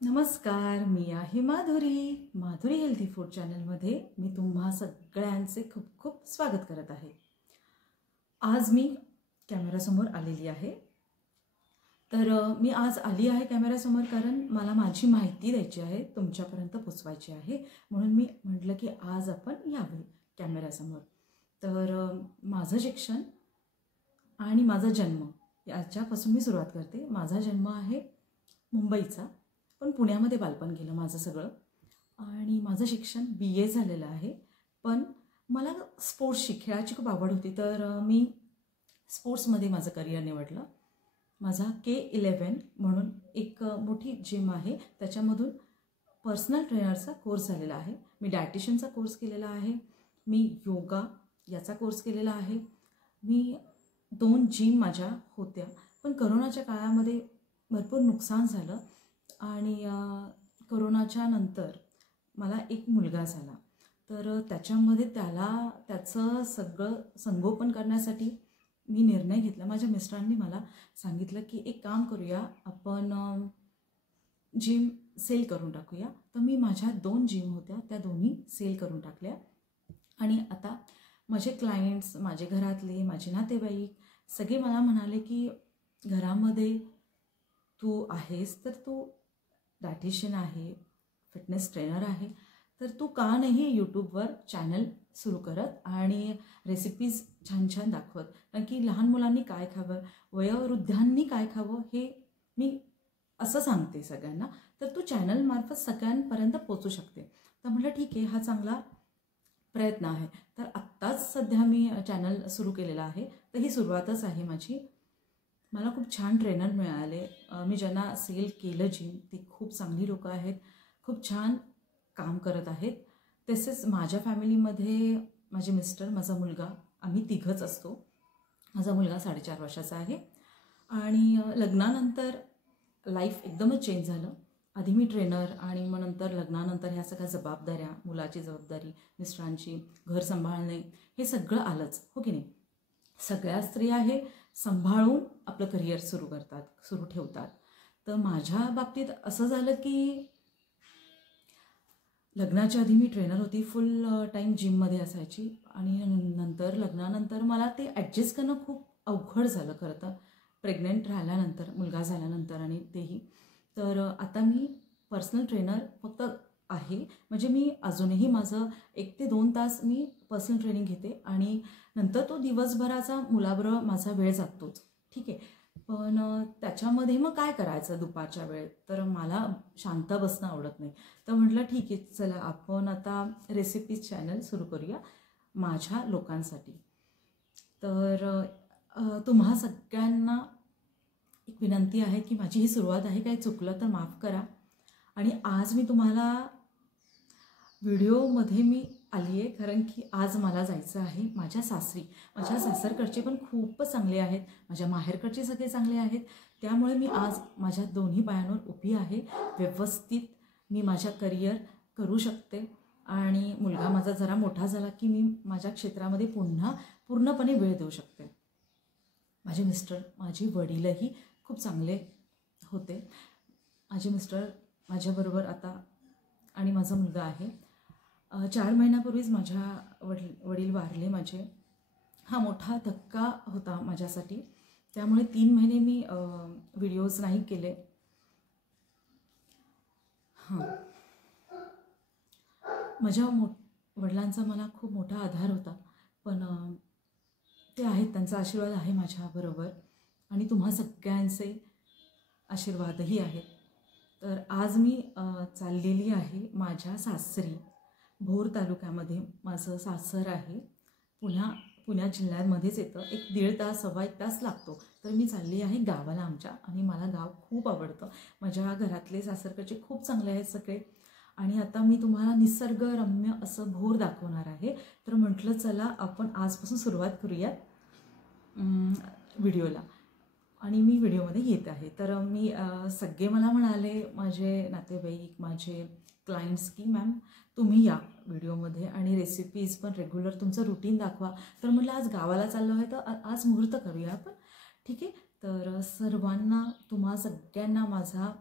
नमस्कार, मी आहे Madhuri. Madhuri healthy food चॅनलमध्ये मी तुम्हा सगळ्यांचे खूप खूप स्वागत करत आहे. आज मी कॅमेरासमोर आलेली आहे. मी आज आली आहे कॅमेरासमोर कारण मला माझी माहिती द्यायची आहे, तुमच्यापर्यंत पोचवायची आहे. म्हणून मी म्हटलं की आज आपण यावे कॅमेरासमोर. माझं शिक्षण आणि माझा जन्म याच्यापासून मी सुरुवात करते. माझा जन्म आहे मुंबईचा, पण पुण्यामध्ये बालपण गेलं माझं सगळं. आणि माझं शिक्षण BA झालेलं आहे. पण मला स्पोर्ट्सची, खेळाची खूप आवड होती. मी स्पोर्ट्समध्ये माझं करिअर निवडलं. माझा K11 म्हणून एक मोठी जिम आहे, त्याच्यामधून पर्सनल ट्रेनरचा कोर्स झालेला आहे. मी डायटिशियनचा कोर्स केलेला आहे. मी योगा याचा कोर्स केलेला आहे. मी 2 जिम माझ्या होत्या, पण करोनाच्या काळामध्ये भरपूर नुकसान झालं. आणि करोनाच्या नंतर मला एक मुलगा झाला. त्याच्यामध्ये त्याचं सगळं संगोपन करण्यासाठी मी निर्णय घेतला. माझ्या मिस्टरांनी मला सांगितलं की एक काम करूया, आपण जिम सेल करून टाकूया. तर मी माझ्या 2 जिम होत्या, त्या दोन्ही सेल करून टाकल्या. आणि आता माझे क्लायंट्स, माझे घरातले, माझे नातेवाईक सगळे मला म्हणाले की घरामध्ये तू आहेस, तर तू डायटिशियन आहे, फिटनेस ट्रेनर आहे, तर तू का नाही यूट्यूबवर चॅनल सुरू करत आणि रेसिपीज छान छान दाखवत. कारण की लहान मुलांनी काय खावं, वयोवृद्धांनी काय खावं हे मी असं सांगते सगळ्यांना, तर तू चॅनलमार्फत सगळ्यांपर्यंत पोचू शकते. तर म्हटलं ठीक आहे, हा चांगला प्रयत्न आहे. तर आत्ताच सध्या मी चॅनल सुरू केलेला आहे. तर ही सुरुवातच आहे माझी. मला खूप छान ट्रेनर मिळाले. मी ज्यांना सेल केलं जिम, ती खूप चांगली लोकं आहेत, खूप छान काम करत आहेत. तसेच माझ्या फॅमिलीमध्ये माझे मिस्टर, माझा मुलगा, आम्ही तिघंच असतो. माझा मुलगा 4.5 वर्षाचा आहे. आणि लग्नानंतर लाईफ एकदमच चेंज झालं. आधी मी ट्रेनर आणि मग नंतर लग्नानंतर ह्या सगळ्या जबाबदाऱ्या, मुलाची जबाबदारी, मिस्टरांची, घर सांभाळणे, हे सगळं आलंच, हो की नाही. सगळ्या स्त्रिया हे सांभाळून आपलं करिअर सुरू ठेवतात. तर माझ्या बाबतीत असं झालं की लग्नाच्या आधी मी ट्रेनर होती, फुल टाईम जिममध्ये असायची. आणि लग्नानंतर मला ते ॲडजस्ट करणं खूप अवघड झालं खरं तर, प्रेग्नंट राहिल्यानंतर, मुलगा झाल्यानंतर. आणि तेही आता मी पर्सनल ट्रेनर फक्त आहे. म्हणजे मी अजूनही माझं 1 ते 2 तास मी पर्सनल ट्रेनिंग घेते आणि नंतर तो दिवसभराचा मुलाबरोबर माझा वेळ जातोच, ठीक आहे. पण त्याच्यामध्ये मग काय करायचं दुपारच्या वेळेत, तर मला शांत बसणं आवडत नाही. तर म्हटलं ठीक आहे, चला आपण आता रेसिपीज चॅनल सुरू करूया माझ्या लोकांसाठी. तुम्हा सगळ्यांना एक विनंती आहे की माझी ही सुरुवात आहे, काही चुकलं तर माफ करा. आणि आज मी तुम्हाला व्हिडिओमध्ये मी आली आहे कारण की आज मला जायचं आहे माझ्या सासरी. माझ्या सासरकडचे पण खूपच चांगले आहेत, माझ्या माहेरकडचे सगळे चांगले आहेत. त्यामुळे मी आज माझ्या दोन्ही पायांवर उभी आहे. व्यवस्थित मी माझ्या करिअर करू शकते. आणि मुलगा माझा जरा मोठा झाला की मी माझ्या क्षेत्रामध्ये पुन्हा पूर्णपणे वेळ देऊ शकते. माझे मिस्टर, माझे वडीलही खूप चांगले होते. माझे मिस्टर माझ्याबरोबर आता, आणि माझा मुलगा आहे. 4 महिन्यापूर्वीच माझ्या वडील वारले माझे. हा मोठा धक्का होता माझ्यासाठी. त्यामुळे 3 महिने मी व्हिडिओज नाही केले. माझ्या वडिलांचा मला खूप मोठा आधार होता. पण ते आहेत, त्यांचा आशीर्वाद आहे माझ्याबरोबर आणि तुम्हा सगळ्यांचे आशीर्वादही आहेत. तर आज मी चाललेली आहे माझ्या सासरी. भोर तालुक्यामध्ये माझं सासर आहे. पुण्या जिल्ह्यामध्येच येतं. 1-1.5 तास, सव्वा 1 तास लागतो. तर मी चालली आहे गावाला आमच्या, आणि मला गाव खूप आवडतं. माझ्या घरातले सासरकडचे खूप चांगले आहेत सगळे. आणि आता मी तुम्हाला निसर्गरम्य असं भोर दाखवणार आहे. तर म्हटलं चला आपण आजपासून सुरुवात करूया व्हिडिओला. आणि मी व्हिडिओमध्ये येत आहे. मी सगळे मला म्हणाले, माझे नातेवाईक, माझे क्लायंट्स, की मॅम तुम्ही या व्हिडिओमध्ये आणि रेसिपीज पण रेग्युलर तुमचं रुटीन दाखवा. तर म्हटलं आज गावाला चाललो आहे तर आज मुहूर्त करूया आपण, ठीक आहे. तर सर्वांना, तुम्हा सगळ्यांना माझा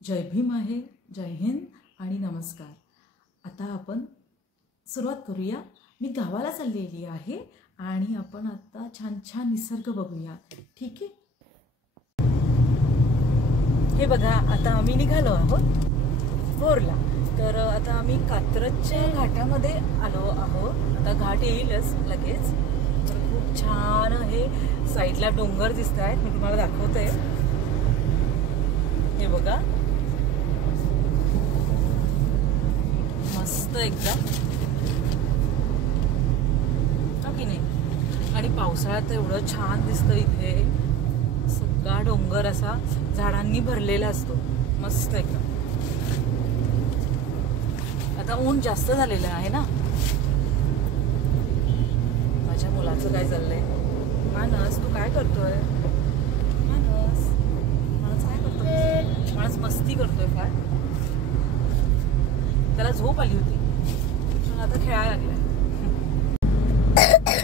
जय भीम आहे, जय हिंद आणि नमस्कार. आता आपण सुरुवात करूया. मी गावाला चाललेली आहे आणि आपण आता छान छान निसर्ग बघूया. ठीक आहे. हे बघा, आता आम्ही निघालो आहोत भोरला. तर आता आम्ही कात्रजच्या घाटामध्ये आलो आहोत. आता घाट येईलच लगेच. तर खूप छान हे साईडला डोंगर दिसत आहेत. मी तुम्हाला दाखवते. हे बघा, मस्त एकदम, हो की नाही. आणि पावसाळ्यात एवढं छान दिसतं. इथे सगळा डोंगर असा झाडांनी भरलेला असतो. मस्त एकदम. आता ऊन जास्त झालेलं आहे ना. माझ्या मुलाचं काय चाललंय? मानस, तू काय करतोय? मानस काय करतोय? मानस मस्ती करतोय फार. त्याला झोप आली होती पण आता खेळायला लागलाय.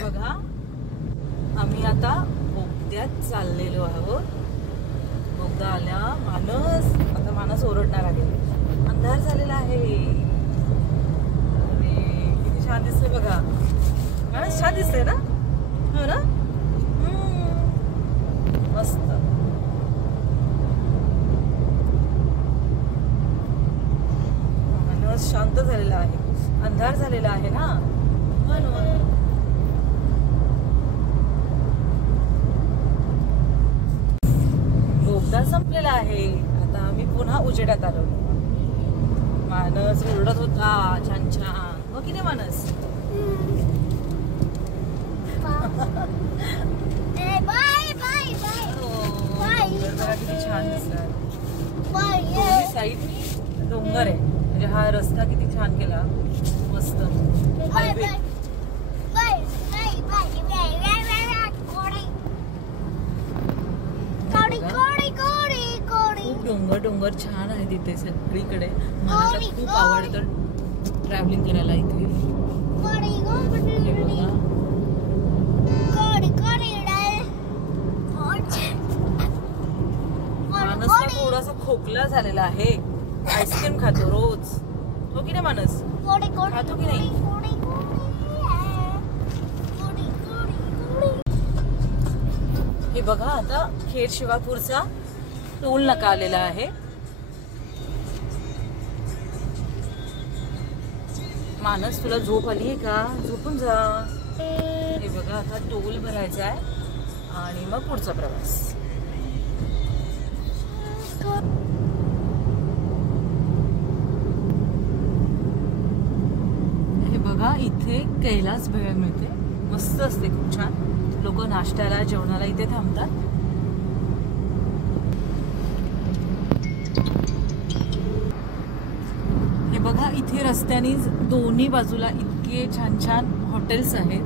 बघा, आम्ही आता बोगद्यात चाललेलो आहोत. बोगदा आल्या. मानस, आता मानस ओरडणार आहे. अंधार झालेला आहे. छान दिसतंय बघा. मानस छान दिसतंय ना? हो ना? मस्त. मानस शांत झालेला आहे. अंधार झालेला आहे ना म्हणून. बोगदा संपलेला आहे. आता आम्ही पुन्हा उजेडात आलो. मानस ओरडत होता छान छान, हो की नाही मानस? किती छान दिसतात. दोन्ही साईड डोंगर आहे. म्हणजे हा रस्ता किती छान केला. मस्त हायवे. खूप डोंगर डोंगर छान आहे तिथे सगळीकडे. मला तर खूप आवडतं ट्रॅव्हलिंग करायला इथे. मानस थोडासा खोकला झालेला आहे. आईस्क्रीम खातो रोज, हो की नाही मानस? खातो की नाही? हे बघा, आता खेड शिवापूरचा टोल नाका आलेला आहे. मानस, तुला झोप आली आहे का? झोपून जा. हे बघा, आता टोल भरायचा आहे आणि मग पुढचा प्रवास. हे बघा, इथे कैलास भेळ मिळते. मस्त असते, खूप छान. लोक नाश्त्याला जेवणाला इथे थांबतात. हे बघा, इथे रस्त्याने दोन्ही बाजूला इतके छान छान हॉटेल्स आहेत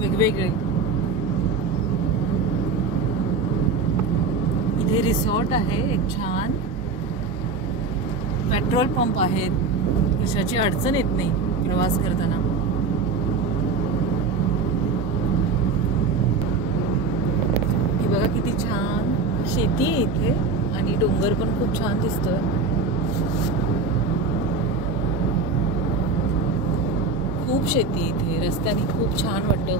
वेगवेगळे. इथे रिसॉर्ट आहे एक छान. पेट्रोल पंप आहेत. कशाची अडचण येत नाही प्रवास करताना. हे बघा, किती छान शेती आहे इथे आणि डोंगर पण खूप छान दिसतोय. खूप शेती इथे. रस्त्याने खूप छान वाटतं.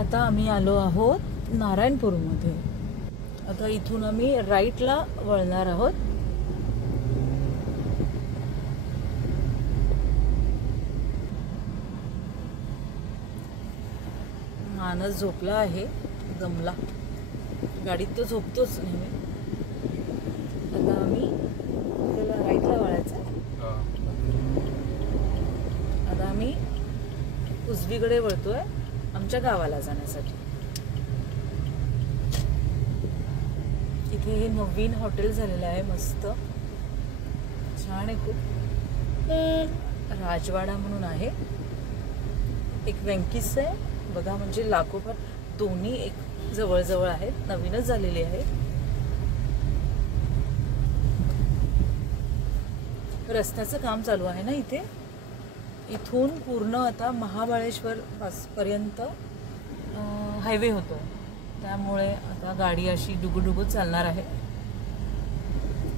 आता आम्ही आलो आहोत नारायणपूरमध्ये. आता इथून आम्ही राईटला वळणार आहोत. मानस झोपला आहे, दमला. गाडीत तो झोपतोच नेहमी. आता आम्ही आपल्याला राईटला वळायचं. आता आम्ही उजवीकडे वळतोय आमच्या गावाला जाण्यासाठी. इथे हे नवीन हॉटेल झालेलं आहे. मस्त छान आहे खूप. राजवाडा म्हणून आहे. एक व्यंकीस आहे बघा. म्हणजे लागोपाठ दोन्ही एक जवळजवळ आहेत. नवीनच झालेली आहे. रस्त्याचं काम चालू आहे ना इथे. इथून पूर्ण आता महाबळेश्वर पर्यंत हायवे होतो. त्यामुळे आता गाडी अशी डुगुडुगू चालणार आहे,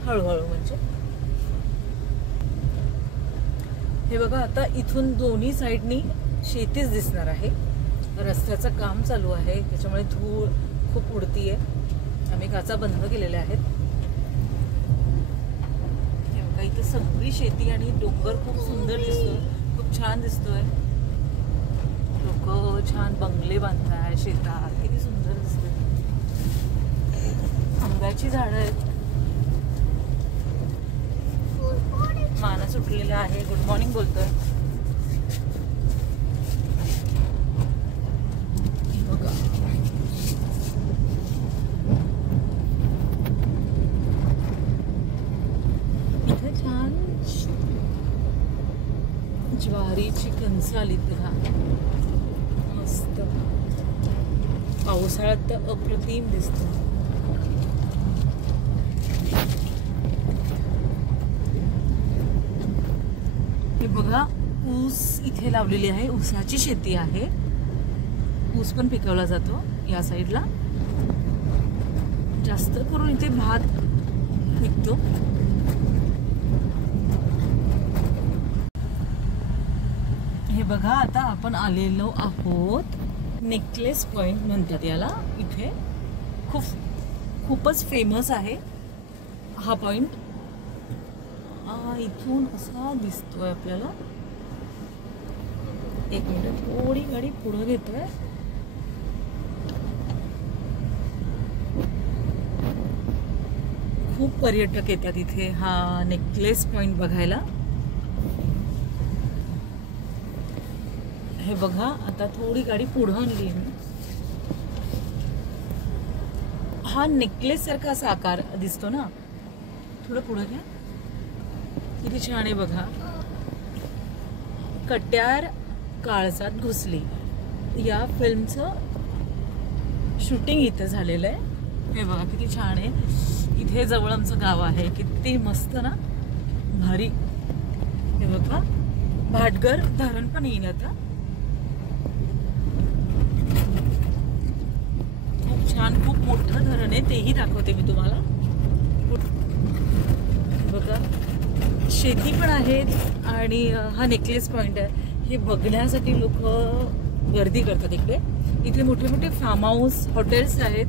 हळूहळू. म्हणजे हे बघा, आता इथून दोन्ही साईडनी शेतीच दिसणार आहे. रस्त्याचं काम चालू आहे, त्याच्यामुळे धूळ खूप उडतीये. आम्ही काचा बंद केलेल्या आहेत. हे बघा, इथे सगळी शेती आणि डोंगर खूप सुंदर दिसतोय, खूप छान दिसतोय. लोक छान बंगले बांधताय शेतात, किती सुंदर दिसतंय. आंब्याची झाडं आहेत. मानस उठलेला आहे, गुड मॉर्निंग बोलतोय. बघा, इथे छान ज्वारीची कणसं आली. बघा मस्त, पावसाळ्यात तर अप्रतिम दिसतं. हे बघा, ऊस इथे लावलेली आहे, ऊसाची शेती आहे. ऊस पण पिकवला जातो या साईडला. जास्त करून इथे भात पिकतो. हे बघा, आता आपण आलेलो आहोत नेकलेस पॉइंट म्हणतात याला. इथे खूपच फेमस आहे हा पॉइंट. इथून असा दिसतोय आपल्याला. एक मिनिट, थोडी गाडी पुढे घेतोय. खूप पर्यटक येतात इथे हा नेकलेस पॉइंट बघायला. हे बघा, आता थोडी गाडी पुढे आणली आहे. हा नेकलेस सारखा असा आकार दिसतो ना. थोडं पुढे घ्या, किती छान आहे बघा. कट्यार काळजात घुसली या फिल्मचं शूटिंग इथे झालेलं आहे. हे बघा किती छान आहे. इथे जवळ आमचं गाव आहे, किती मस्त ना, भारी. हे बघा, भाटघर धरण पण येईल आता. खूप छान, खूप मोठं धरण आहे, तेही दाखवते मी तुम्हाला. बघा, शेती पण आहेत आणि हा नेकलेस पॉइंट आहे. हे बघण्यासाठी लोक गर्दी करतात इकडे. इथे मोठे मोठे फार्म हाऊस, हॉटेल्स आहेत,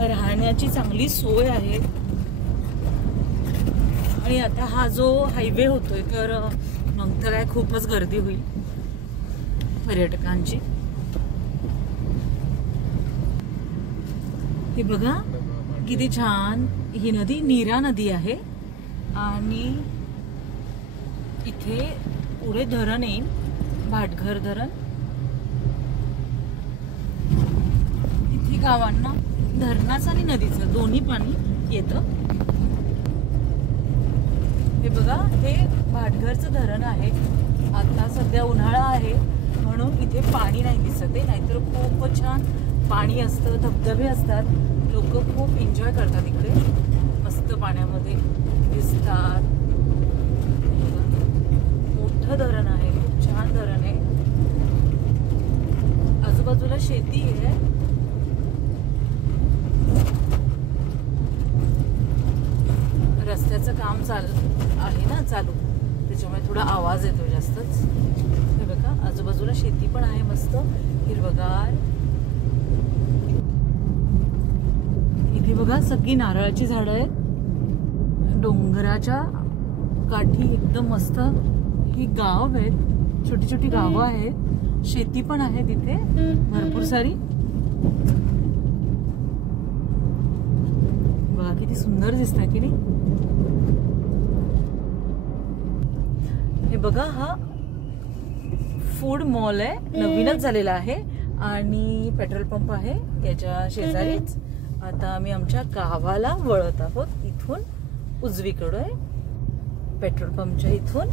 राहण्याची चांगली सोय आहे. आणि आता हा जो हायवे होतोय तर मग तर काय खूपच गर्दी होईल पर्यटकांची. हे बघा किती छान, ही नदी नीरा नदी आहे आणि इथे पुढे धरण येईल, भाटघर धरण. इथे गावांना धरणाचं आणि नदीचं दोन्ही पाणी येतं. हे बघा, हे भाटघरचं धरण आहे. आता सध्या उन्हाळा आहे म्हणून इथे पाणी नाही दिसत आहे, नाहीतर खूप छान पाणी असतं, धबधबे असतात. लोक खूप एन्जॉय करतात इकडे, मस्त पाण्यामध्ये दिसतात. मोठं धरण आहे, खूप छान धरण आहे. आजूबाजूला शेती आहे. रस्त्याचं काम आहे ना चालू, त्याच्यामुळे थोडा आवाज येतो जास्तच. हे बघा, आजूबाजूला शेती पण आहे, मस्त हिरवगार. इथे बघा सगळी नारळाची झाडं आहेत. डोंगराच्या काठी एकदम मस्त ही गाव आहेत, छोटी छोटी गावं आहेत. शेती पण आहे तिथे भरपूर सारी. बघा किती सुंदर दिसतंय की नाही. हे बघा, हा फूड मॉल आहे, नवीनच झालेला आहे आणि पेट्रोल पंप आहे याच्या शेजारीच. आता आम्ही आमच्या गावाला वळत आहोत. इथून उजवीकडे पेट्रोल पंपच्या इथून.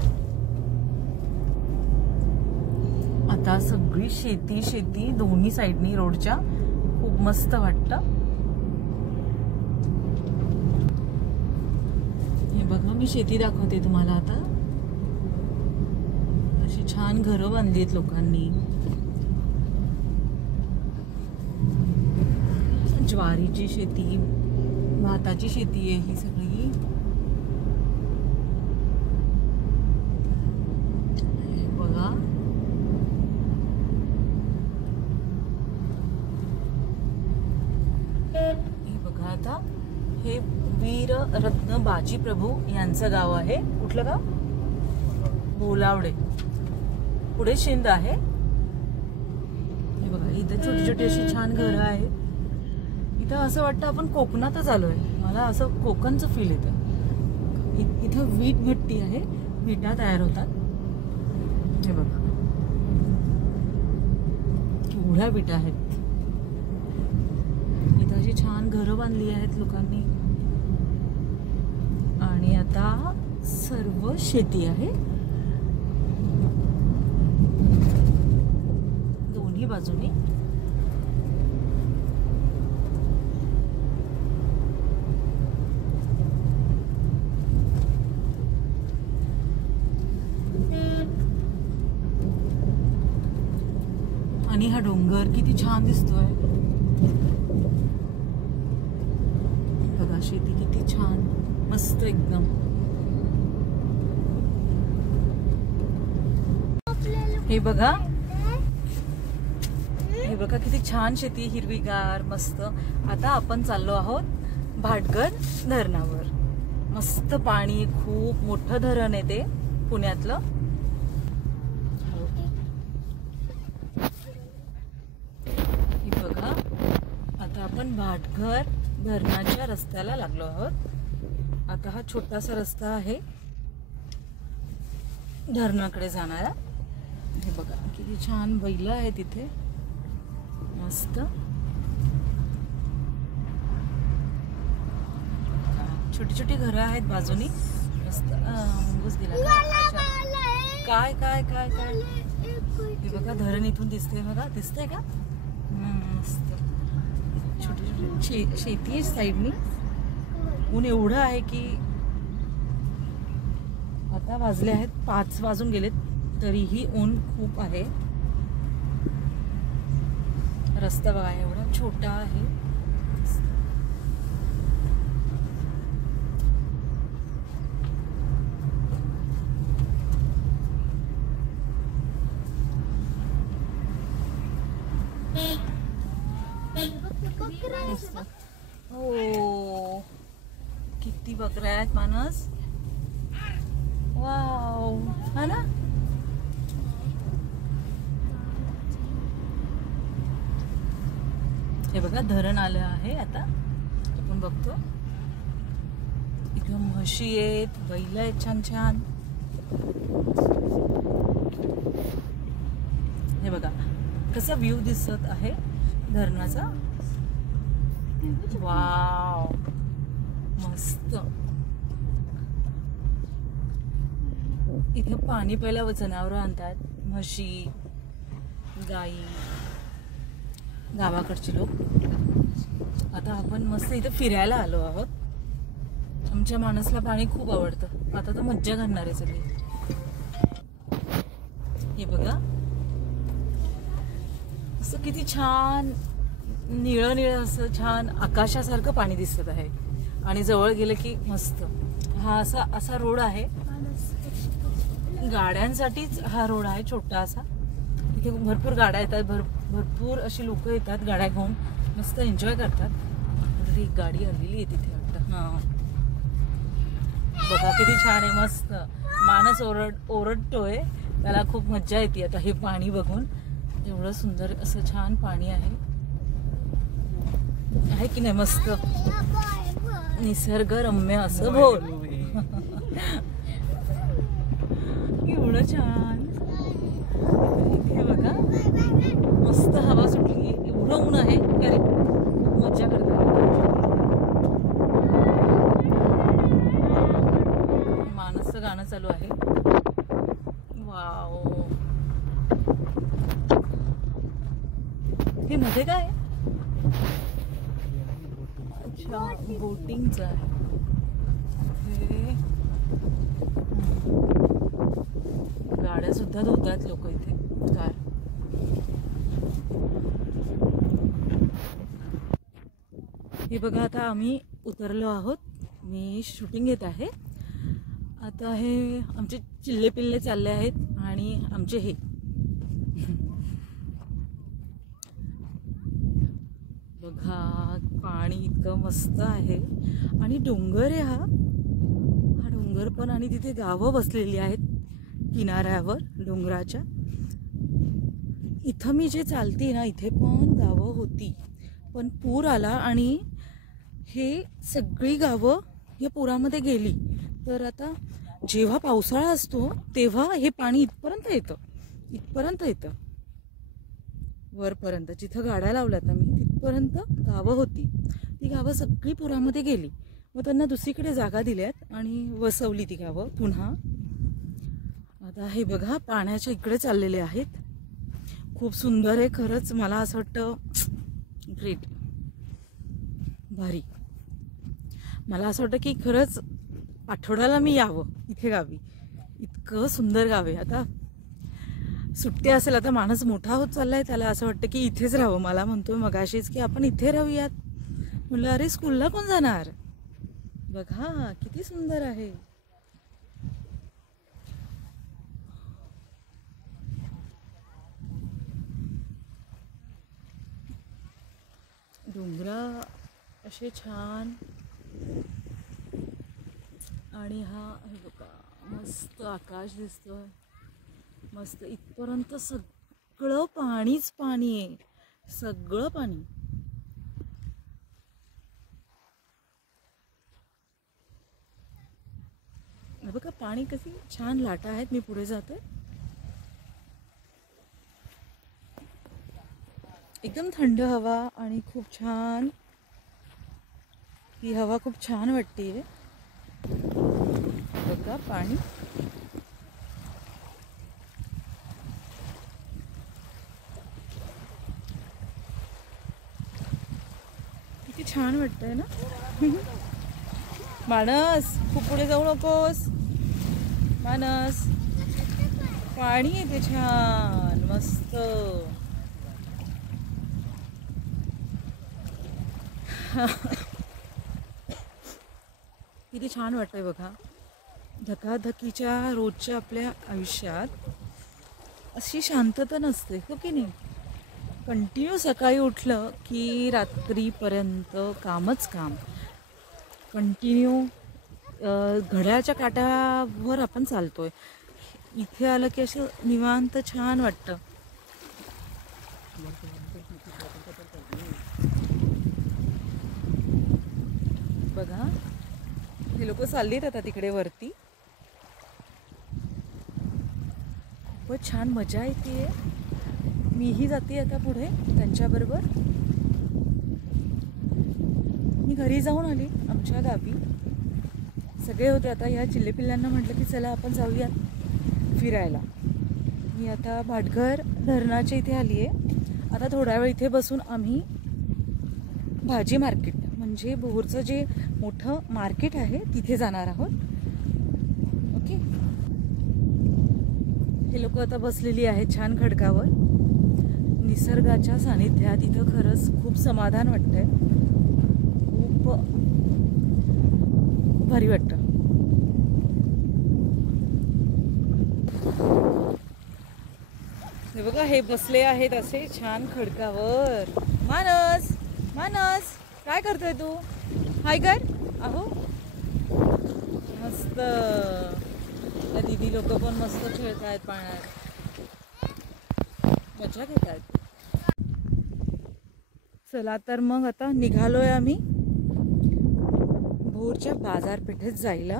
आता सगळी शेती शेती दोन्ही साईडनी रोडच्या, खूप मस्त वाटतं. हे बघा, मी शेती दाखवते तुम्हाला. आता अशी छान घरं बांधली आहेत लोकांनी. ज्वारीची शेती, भाताची शेती आहे ही सगळी। बघा हे बघा, आता हे वीर रत्न बाजी प्रभू यांचं गाव आहे। कुठलं गाव? बोलावडे, पुढे शिंद आहे। हे बघा, इथे छोटी छोटी अशी छान घरं आहेत। इथं असं वाटतं आपण कोकणातच आलोय, मला असं कोकणचं फील येतं। इथं वीट भट्टी आहे, विटा तयार होतात। हे बघा केवढ्या विटा आहेत। इथं अशी छान घरं बांधली आहेत लोकांनी, आणि आता सर्व शेती आहे दोन्ही बाजूनी। आणि हा डोंगर किती छान दिसतोय बघा, शेती किती छान मस्त एकदम। हे बघा, हे बघा किती छान शेती, हिरवीगार मस्त। आता आपण चाललो आहोत भाटघर धरणावर। मस्त पाणी, खूप मोठं धरण आहे ते पुण्यातलं। आपण भाटघर धरणाच्या रस्त्याला लागलो आहोत। आता हा छोटासा रस्ता आहे धरणाकडे जाणारा। हे बघा किती छान बैल आहे तिथे, मस्त छोटी छोटी घरं आहेत बाजूनी, मस्त। मुंगूस गेला काय काय काय काय। हे बघा धरण इथून दिसते बघा, दिसतंय का? मस्त छोटी छोटी शेती आहे साईडनी। ऊन एवढं आहे की आता वाजले आहेत 5 वाजून गेलेत, तरीही ऊन खूप आहे। रस्ता बघा एवढा छोटा आहे। हो किती बकऱ्या आहेत मानस, वाव हा ना। हे बघा धरण आलं आहे आता, आपण बघतो इकडे म्हशी आहेत, बैल आहेत छान छान। हे बघा कसा व्ह्यू दिसत आहे धरणाचा, वाव मस्त। इथे पाणी प्यायला जनावरं आणतात, म्हशी गाई, गावाकडचे लोक। आता आपण मस्त इथे फिरायला आलो आहोत। आमच्या माणसला पाणी खूप आवडतं, आता तर मज्जा करणार आहे सगळी। हे बघा असं किती छान निळं निळं असं छान आकाशासारखं पाणी दिसत आहे, आणि जवळ गेलं की मस्त। हा असा रोड आहे, गाड्यांसाठीच हा रोड आहे छोटा असा। इथे भरपूर गाड्या येतात, भरपूर अशी लोक येतात गाड्या घेऊन, मस्त एन्जॉय करतात। एक गाडी आलेली आहे तिथे वाटतं, हा बघा किती छान आहे मस्त। मानस ओरडतोय, त्याला खूप मज्जा येते आता हे पाणी बघून। एवढं सुंदर असं छान पाणी आहे की नाही, मस्त निसर्गरम्य असं भोर। एवढं छान, हे बघा मस्त हवा सुटली, एवढं ऊन आहे तरी खूप मज्जा करतात। मानसचं गाणं चालू आहे, वाव। हे मध्ये काय? अच्छा बोटिंगचं आहे। गाड्या सुद्धा धुतात लोक इथे, कार। हे बघा, आता आम्ही उतरलो आहोत. मी शूटिंग घेत आहे. आता हे आमचे चिल्ले पिल्ले चालले आहेत आणि आमचे हे बघा, पाणी इतकं मस्त आहे आणि डोंगर आहे हा डोंगर पण, आणि तिथे गावं बसलेली आहेत किनाऱ्यावर डोंगराच्या. इथं मी जे चालते ना, इथे पण गावं होती, पण पूर आला आणि हे सगळी गावं या पुरामध्ये गेली. तर आता जेव्हा पावसाळा असतो तेव्हा हे पाणी इथपर्यंत येतं वरपर्यंत. जिथं गाड्या लावल्यात ना मी, तिथपर्यंत गावं होती. ती गावं सगळी पुरामध्ये गेली. मग त्यांना दुसरीकडे जागा दिल्यात आणि वसवली ती गावं पुन्हा. आता हे बघा, पाण्याच्या इकडे चाललेले आहेत. खूप सुंदर आहे खरंच. मला असं वाटतं ग्रेट, भारी. मला असं वाटतं की खरंच आठवड्याला मी यावं इथे गावी. इतकं सुंदर गाव आहे. आता सुट्टी असेल, आता माणूस मोठा होत चाललाय, त्याला असं वाटतं की इथेच राहावं. मला म्हणतोय मगाशीच की आपण इथे राहूयात. म्हणलं अरे स्कूलला कोण जाणार. बघा किती सुंदर आहे. डोंगरा असे छान, आणि हा हे बघा मस्त आकाश दिसतोय मस्त. इथपर्यंत सगळं पाणीच पाणी आहे, सगळं पाणी. हे बघा पाणी कशी छान लाटा आहेत. मी पुढे जाते. एकदम थंड हवा आणि खूप छान, ही हवा खूप छान वाटते. बघा पाणी. किती छान वाटतंय ना. मानस, खूप पुढे जाऊ नकोस. मानस, पाणी येते छान मस्त. किती छान वाटतंय बघा. धकाधकीच्या रोजच्या आपल्या आयुष्यात अशी शांतता नसते, हो की नाही. कंटिन्यू सकाळी उठलं की रात्रीपर्यंत कामच काम. कंटिन्यू घड्याळच्या काट्यावर आपण चालतोय. इथे आलं की असं निवांत छान वाटतं. बघा हे लोक चाललीत आता तिकडे वरती. खूपच छान मजा येते. मीही जाते आता पुढे त्यांच्याबरोबर. मी घरी जाऊन आली आमच्या गावी. सगळे होते. आता ह्या चिल्ले पिल्ल्यांना म्हटलं की चला आपण जाऊयात फिरायला. मी आता भाटघर धरणाच्या इथे आली आहे. आता थोड्या वेळ इथे बसून आम्ही भाजी मार्केट, म्हणजे भोरचं जे मोठं मार्केट आहे तिथे जाणार आहोत. ओके. हे लोक आता बसलेली आहेत छान खडकावर निसर्गाच्या सानिध्यात. इथं खरंच खूप समाधान वाटतंय, खूप भारी वाटतं. हे बघा हे बसले आहेत असे छान खडकावर. मानस, मानस काय करतोय तू. हाय कर. अहो मस्त. त्या दीदी लोक पण मस्त खेळत आहेत पाण्यात, मजा घेत आहेत. चला तर मग आता निघालोय आम्ही भोरच्या बाजारपेठेत जायला.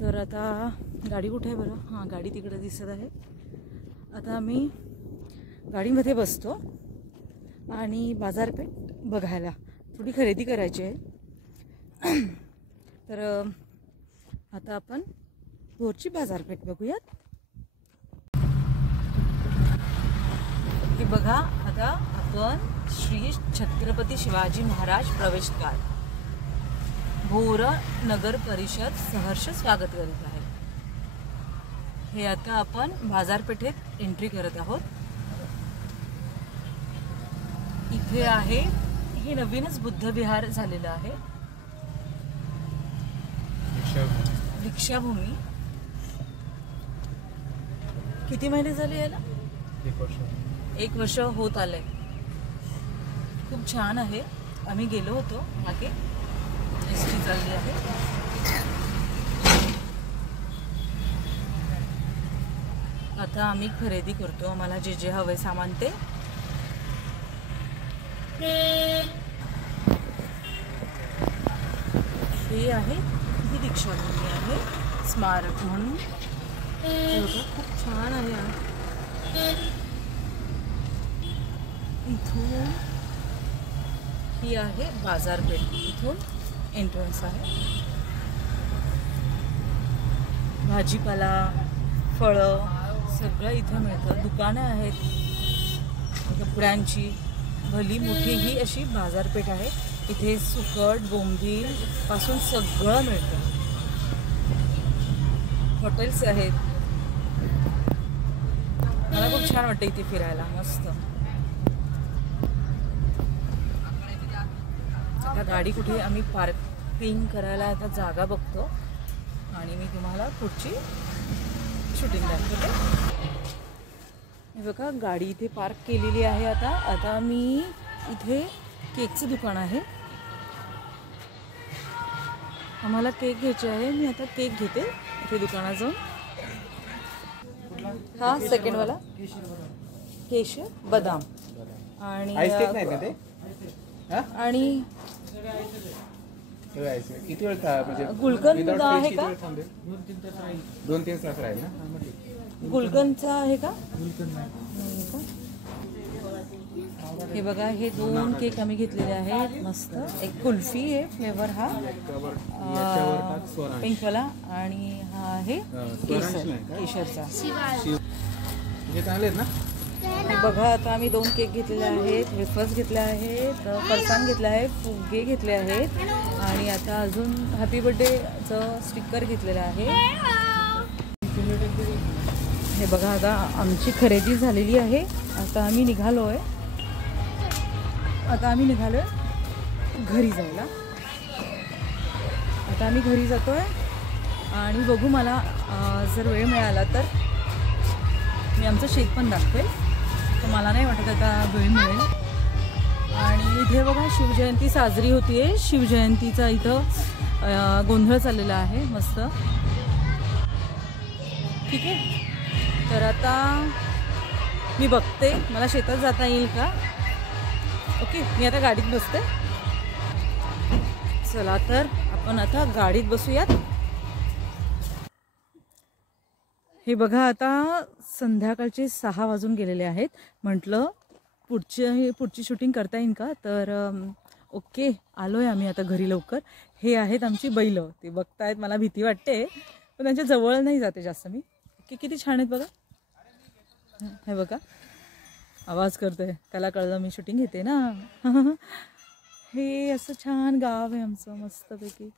तर आता गाडी कुठे आहे बरं. हां, गाडी तिकडे दिसत आहे. आता आम्ही गाडीमध्ये बसतो आणि बाजारपेठ बघायला, थोडी खरेदी करायची आहे. तर आता आपण भोरची बाजारपेठ बघूयात. हे बघा, आता आपण श्री छत्रपती शिवाजी महाराज प्रवेशद्वार भोर नगर परिषद सहर्ष स्वागत करीत आहे. हे आता आपण बाजारपेठेत एंट्री करत आहोत. इथे आहे हे नवीनच बुद्ध विहार झालेलं आहे, दीक्षाभूमी. किती महिने झाले याला? 1 वर्ष होत आलंय. खूप छान आहे. आम्ही गेलो होतो मागे. एसटी चालली आहे. आता आम्ही खरेदी करतो. आम्हाला जे जे हवे सामान ते. हे आहे, ही दीक्षाभूमी आहे स्मारक म्हणून. खूप छान आहे. इथून ही आहे बाजारपेठ. इथून एंट्रन्स आहे. भाजीपाला, फळं सगळं इथं मिळतं. दुकानं आहेत कपड्यांची. भली मोठी ही अशी बाजारपेठ आहे. इथे सुकट, बोंबील पासून सगळं मिळतं. हॉटेल्स आहेत. मला खूप छान वाटतं इथे फिरायला. मस्त. आता गाडी कुठे आम्ही पार्किंग करायला आता जागा बघतो आणि मी तुम्हाला पुढची शूटिंग दाखवते. हे बघा गाडी इथे पार्क केलेली आहे. आता मी इथे केकचं दुकान आहे. आम्हाला केक घ्यायचे आहे. मी आता केक घेते इथे दुकानात जाऊन. हा सेकंडवाला केशर बदाम आणि गुलकंद आहे का? 2-3 तास राहील ना. गुलकंदचा आहे का? हे बघा हे 2 केक आम्ही घेतलेले आहेत. मस्त. एक कुल्फी आहे फ्लेवर हा पिंकवाला आणि हा आहे केशरचा. हे चांगले आहेत ना. बघा आता आम्ही 2 केक घेतलेले आहेत, वेफर्स घेतले आहेत, फरसाण घेतले आहे, फुगे घेतले आहेत आणि आता अजून हॅपी बर्थडेचं स्टिकर घेतलेलं आहे. हे बघा आता आमची खरेदी झालेली आहे. आता आम्ही निघालोय घरी जायला. आता आम्ही घरी जातोय आणि बघू मला जर वेळ मिळाला तर मी आमचं शेत पण दाखवेल. तर मला नाही वाटत आता वेळ मिळेल. आणि इथे बघा शिवजयंती साजरी होतीये. शिवजयंतीचा इथं गोंधळ चाललेला आहे मस्त. ठीक आहे. तर आता मी बघते मला शेतात जाता येईल का. ओके मी आता गाडीत बसते. चला तर आपण आता गाडीत बसूयात. हे बघा आता संध्याकाळचे 6 वाजून गेलेले आहेत. म्हटलं पुढची शूटिंग करता येईल का. तर ओके आलोय आम्ही आता घरी लवकर. हे आहेत आमची बैल. ते बघतायत. मला भीती वाटते पण त्यांच्या जवळ नाही जाते जास्त मी. ओके किती छान आहेत बघा. हे बघा आवाज करतोय. त्याला कळलं मी शूटिंग घेते ना. हे असं छान गाव आहे आमचं मस्तपैकी.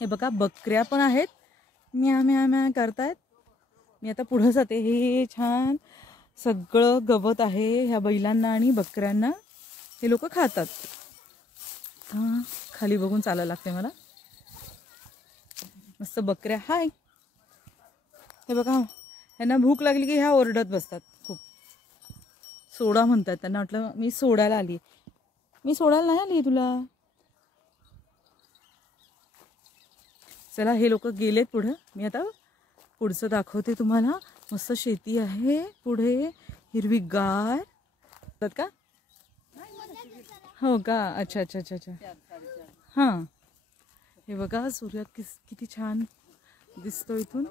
हे बघा बकऱ्या पण आहेत. म्या म्या म्या करतायत. मी आता पुढे जाते. हे छान सगळं गवत आहे ह्या बैलांना आणि बकऱ्यांना. हे लोक खातात. हां खाली बघून चालायला लागते मला. मस्त बकऱ्या. हाय. हे बघा ह्यांना भूक लागली की ह्या ओरडत बसतात खूप. सोडा म्हणतात त्यांना. वाटलं मी सोडायला आली. मी सोडायला नाही आली तुला. चला हे लोक गेलेत पुढं. मी आता पुढचं दाखवते तुम्हाला. मस्त शेती आहे पुढे हिरवीगार का. हो का. अच्छा अच्छा अच्छा अच्छा. हां हे बघा सूर्य किती छान दिसतो. इथून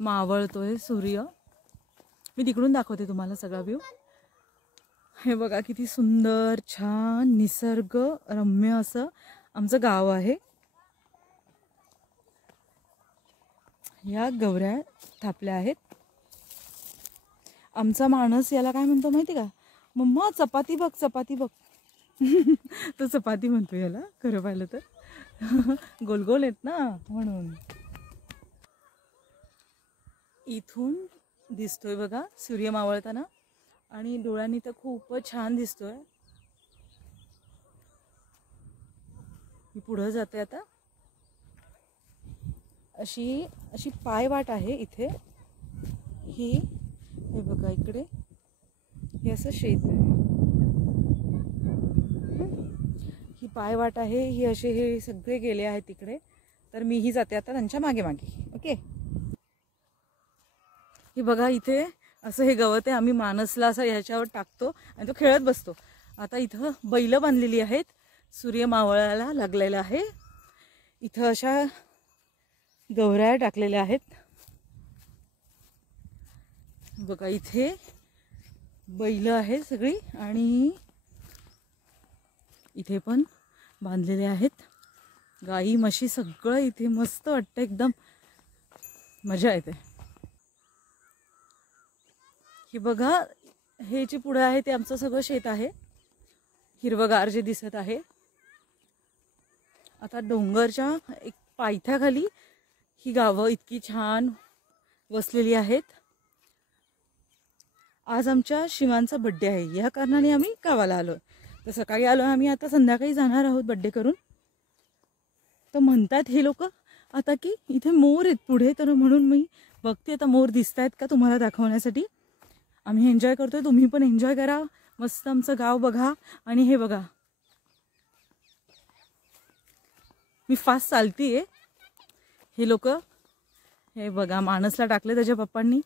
मावळतोय सूर्य. मी तिकडून दाखवते तुम्हाला सगळा व्ह्यू. हे बघा किती सुंदर छान निसर्ग रम्य असं आमचं गाव आहे. या गवऱ्या थापल्या आहेत. आमचा माणूस याला काय म्हणतो माहिती का. मम्मा चपाती बघ चपाती बघ. तो चपाती म्हणतो याला खरं पाहिलं तर. गोल गोल आहेत ना म्हणून. इथून दिसतोय बघा सूर्य मावळताना, आणि डोळ्यांनी तर खूपच छान दिसतोय. मी पुढं जाते आता. अशी अशी पायवाट आहे इथे. हे बघा इकडे हे असं शेत आहे. ही पायवाट आहे. ही असे हे सगळे गेले आहेत तिकडे, तर मीही जाते आता त्यांच्या मागे मागे. ओके. हे बघा इथे असं हे गवत आहे. आम्ही मानसला असं ह्याच्यावर टाकतो आणि तो खेळत बसतो. आता इथं बैल बांधलेली आहेत. सूर्य मावळायला लागलेला आहे. इथं अशा गवऱ्या टाकलेल्या आहेत. बघा इथे बैल आहे सगळी, आणि इथे पण बांधलेले आहेत. गाई म्हशी सगळं इथे मस्त वाटतं. एकदम मजा येते. ही बघा हे जे पुढे आहे ते आमचं सगळं शेत आहे. हिरवगार जे दिसत आहे. आता डोंगरच्या एक पायथ्याखाली ही गावं इतकी छान वसलेली आहेत. आज आमच्या शिवांचा बड्डे आहे, या कारणाने आम्ही गावाला आलो. तर सकाळी आलो आम्ही, आता संध्याकाळी जाणार आहोत बड्डे करून. तर म्हणतात हे लोक आता की इथे मोर आहेत पुढे, तर म्हणून मी बघते आता मोर दिसत आहेत का तुम्हाला दाखवण्यासाठी. आम्ही एन्जॉय करतोय, तुम्ही पण एन्जॉय करा. मस्त आमचं गाव बघा. आणि हे बघा मी फास्ट चालतीये. हे लोक हे बघा मानसला टाकले त्याच्या पप्पांनी.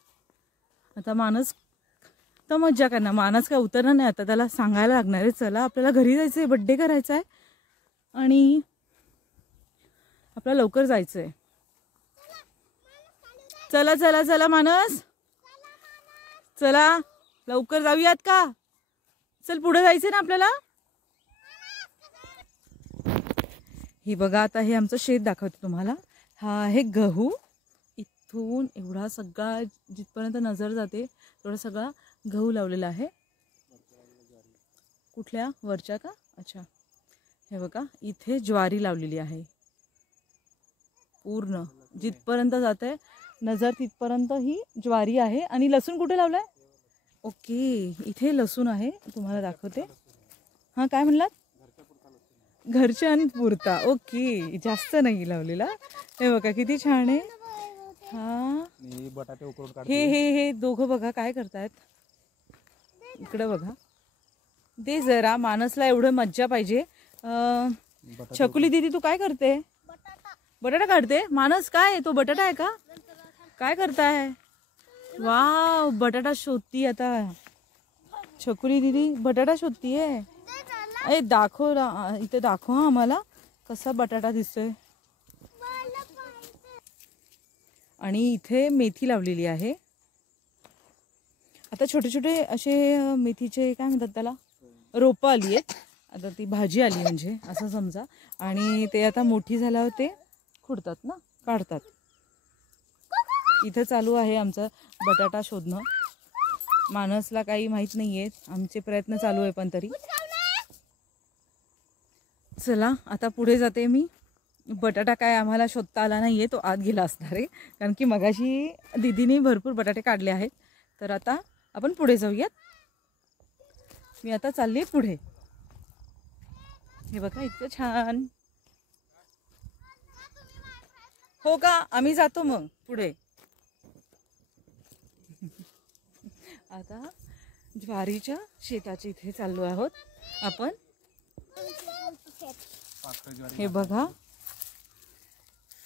आता मानस तर मज्जा करणार. मानस काय उतरणार नाही आता, त्याला सांगायला लागणार आहे चला आपल्याला घरी जायचं आहे, बड्डे करायचा आहे आणि आपल्याला लवकर जायचं आहे. चला चला चला मानस, चला लवकर जाऊयात का. चल पुढे जायचंय ना आपल्याला. ही बघा आता हे आमचं शेत दाखवते तुम्हाला. हा आहे गहू. इथून एवढा सगळा जिथपर्यंत नजर जाते तेवढा सगळा गहू लावलेला आहे. कुठल्या वरच्या का. अच्छा हे बघा इथे ज्वारी लावलेली आहे. पूर्ण जिथपर्यंत जाते नजर तिथपर्यंत ही ज्वारी आहे. आणि लसूण कुठे लावलाय. ओके इथे लसूण आहे, तुम्हाला दाखवते. हां काय म्हणलात. घरच्या आणि पुरता. ओके जास्त नाही लावलेला. हे बघा किती छान आहे. हा बटाटे उकळून हे हे हे दोघं बघा काय करतायत. इकडे बघा. दे जरा मानसला एवढं मज्जा पाहिजे. छकुली दीदी तू काय करते. बटाटा काढते. मानस काय तो बटाटा आहे का. काय करताय. वाव बटाटा शोधती आता छकुली दीदी. बटाटा शोधतीये. अरे दाखव इथे दाखव हा आम्हाला कसा बटाटा दिसतोय. आणि इथे मेथी लावलेली आहे. आता छोटे छोटे असे मेथीचे काय म्हणतात त्याला रोपं आली आहेत. आता ती भाजी आली म्हणजे असं समजा. आणि ते आता मोठी झाल्यावर ते खुडतात ना, काढतात. इथं चालू आहे आमचं बटाटा शोधणं. मानसला काही माहीत नाही आहे. आमचे प्रयत्न चालू आहे पण तरी. चला आता पुढे जाते मी. बटाटा काय आम्हाला शोधता आला नाही आहे, तो आत गेला असणार आहे. कारण की मगाशी दीदीने भरपूर बटाटे काढले आहेत. तर आता आपण पुढे जाऊयात. मी आता चालली पुढे. हे बघा इतकं छान. हो का आम्ही जातो मग पुढे. आता ज्वारीच्या शेताच्या इथे चाललो आहोत आपण. हे बघा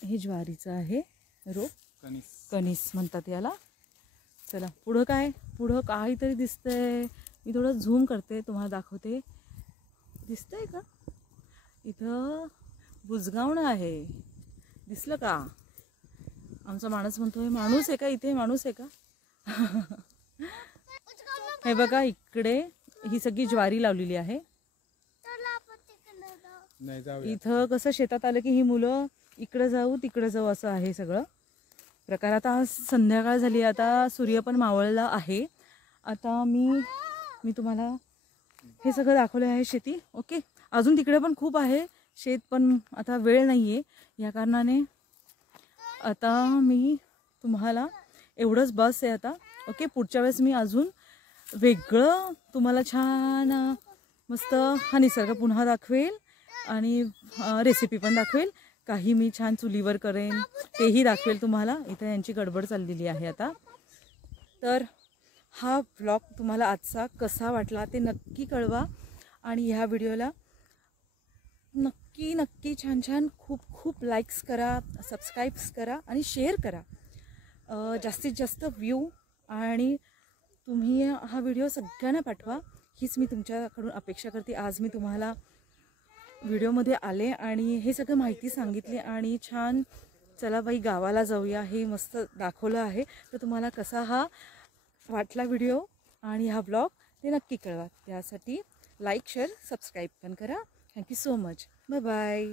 हे ज्वारीचं आहे रोप. कणीस म्हणतात याला. चला पुढं काय. पुढं काहीतरी दिसतंय. मी थोडं झूम करते तुम्हाला दाखवते. दिसतंय का. इथं बुजगावणं आहे. दिसलं का. आमचा माणूस म्हणतोय माणूस आहे का इथे. माणूस आहे का. हे बघा इकडे ही सगळी ज्वारी लावलेली आहे. इथं कसं शेतात आलं की ही मुलं इकडं जाऊ तिकडं जाऊ असं आहे सगळं प्रकार. आता संध्याकाळ झाली. आता सूर्य पण मावळला आहे. आता मी तुम्हाला हे सगळं दाखवलं आहे शेती. ओके अजून तिकडे पण खूप आहे शेत, पण आता वेळ नाही आहे या कारणाने आता मी तुम्हाला एवढंच बस आहे आता. ओके, पुढच्या वेळेस मी अजून वेगळं तुम्हाला छान मस्त हा निसर्ग पुन्हा दाखवेल आणि रेसिपी पण दाखवेल. काही मी छान चुलीवर करेन तेही दाखवेल तुम्हाला. इथं यांची गडबड चाललेली आहे आता. तर हा व्लॉग तुम्हाला आजचा कसा वाटला ते नक्की कळवा आणि ह्या व्हिडिओला नक्की छान छान खूप लाईक्स करा, सबस्क्राईब्स करा आणि शेअर करा. जास्तीत जास्त व्ह्यू आणि तुम्ही हा व्हिडिओ सगळ्यांना पाठवा हीच मी तुमच्याकडून अपेक्षा करते. आज मी तुम्हाला व्हिडिओमध्ये आले आणि हे सगळं माहिती सांगितली आणि छान चला बाई गावाला जाऊया हे मस्त दाखवलं आहे. तर तुम्हाला कसा हा वाटला व्हिडिओ आणि हा ब्लॉग ते नक्की कळवा. त्यासाठी लाईक शेअर सबस्क्राईब पण करा. Thank you so much. Bye bye.